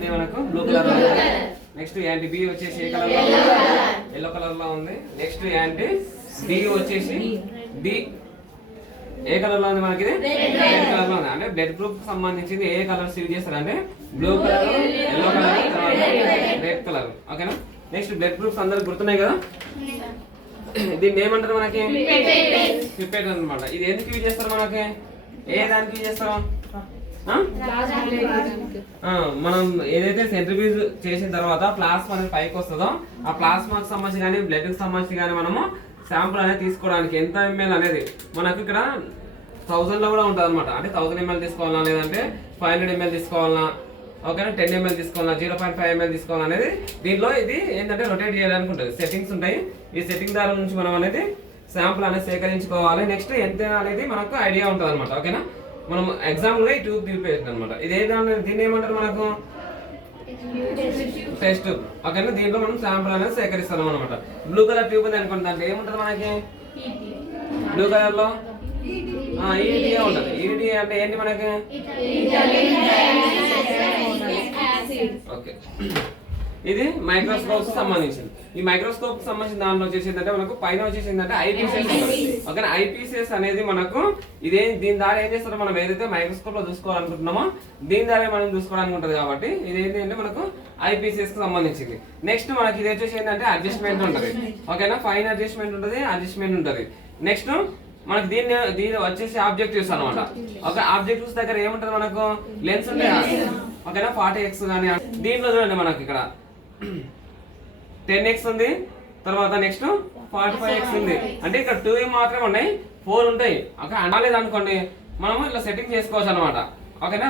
మనకు blue colour next anti B వచ్చేసి ఏ కలర్ లో ఎల్లో కలర్ లో ఉంది. నెక్స్ట్ యాంటీ డి వచ్చేసి డి ఏ కలర్ లో ఉంది మనకి రెడ్ కలర్ లో ఉంది. అంటే బ్లడ్ గ్రూప్ కి సంబంధించింది ఏ కలర్స్ యూజ్ చేస్తారంటే blue colour, yellow colour, red colour. ఓకేనా. నెక్స్ట్ బ్లడ్ గ్రూప్స్ అందరికి గుర్తున్నాయి కదా. దీన్ని ఏమంటారు మనకి పిపెట్ అన్నమాట. ఇది ఎందుకు యూజ్ చేస్తారు మనకి, ఏ దానికి యూజ్ చేస్తాం? మనం ఏదైతే సెంట్రిఫ్యూజ్ చేసిన తర్వాత ప్లాస్మా అనేది పైకి వస్తుందో ఆ ప్లాస్మాకి సంబంధించి కానీ బ్లడ్ కి సంబంధించి కానీ మనము శాంపుల్ అనేది తీసుకోవడానికి ఎంత ఎంఎల్ అనేది మనకు ఇక్కడ 1000 లో కూడా ఉంటుంది అనమాట. అంటే 1000 ml తీసుకోవాలా, లేదంటే 500 ml తీసుకోవాలా, ఓకేనా, 10 ml తీసుకోవాలా, 0.5 ml తీసుకోవాలా అనేది దీంట్లో ఇది ఏంటంటే రొటేట్ చేయడానికి ఉంటుంది. సెట్టింగ్స్ ఉంటాయి. ఈ సెట్టింగ్ దాని నుంచి మనం అనేది శాంపుల్ అనేది సేకరించుకోవాలి. నెక్స్ట్ ఎంత అనేది మనకు ఐడియా ఉంటుంది అనమాట. ఓకేనా. మనం ఎగ్జాంపుల్ గా ఈ ట్యూబ్ తీపేస్తుంది అనమాట. ఇది దీన్ని ఏమంటారు మనకు టెస్ట్ ట్యూబ్. ఓకేనా. దీంట్లో మనం శాంపుల్ అనేది సేకరిస్తాం అనమాట. బ్లూ కలర్ ట్యూబ్ ఉంది అనుకోండి, దాంట్లో ఏముంటది మనకి బ్లూ కలర్ లో ఈడిఏ ఉంటది. ఈడిఏ అంటే ఏంటి మనకి? ఓకే, ఇది మైక్రోస్కోప్ సంబంధించింది. ఈ మైక్రోస్కోప్ సంబంధించిన దాంట్లో వచ్చేసిందంటే మనకు పైన వచ్చేసిందంటే ఐపీసీఎస్ ఉంటుంది. ఓకే, ఐపీసీఎస్ అనేది మనకు దీని ద్వారా ఏం చేస్తారో మనం ఏదైతే మైక్రోస్కోప్ లో చూసుకోవాలనుకుంటున్నామో దీని ద్వారా మనం చూసుకోవడానికి ఉంటుంది. కాబట్టి ఇది ఏంటంటే మనకు ఐపీసీఎస్ కి సంబంధించింది. నెక్స్ట్ మనకి ఇది వచ్చేసి ఏంటంటే అడ్జస్ట్మెంట్ ఉంటుంది. ఓకేనా, ఫైన్ అడ్జస్ట్మెంట్ ఉంటుంది, అడ్జస్ట్మెంట్ ఉంటుంది. నెక్స్ట్ మనకి దీని వచ్చేసి ఆబ్జెక్టివ్స్ అనమాట. ఓకే, ఆబ్జెక్టివ్స్ దగ్గర ఏముంటది మనకు లెన్స్ ఉంటాయి. ఓకేనా, 40x కానీ దీంట్లో చూడండి మనకి ఇక్కడ 10x ఉంది, తర్వాత నెక్స్ట్ 45x ఉంది. అంటే ఇక్కడ 2 మాత్రమే ఉన్నాయి, 4 ఉంటాయి. ఓకే, అనలేదు అనుకోండి మనము ఇట్లా సెట్టింగ్ చేసుకోవచ్చు అనమాట. ఓకేనా.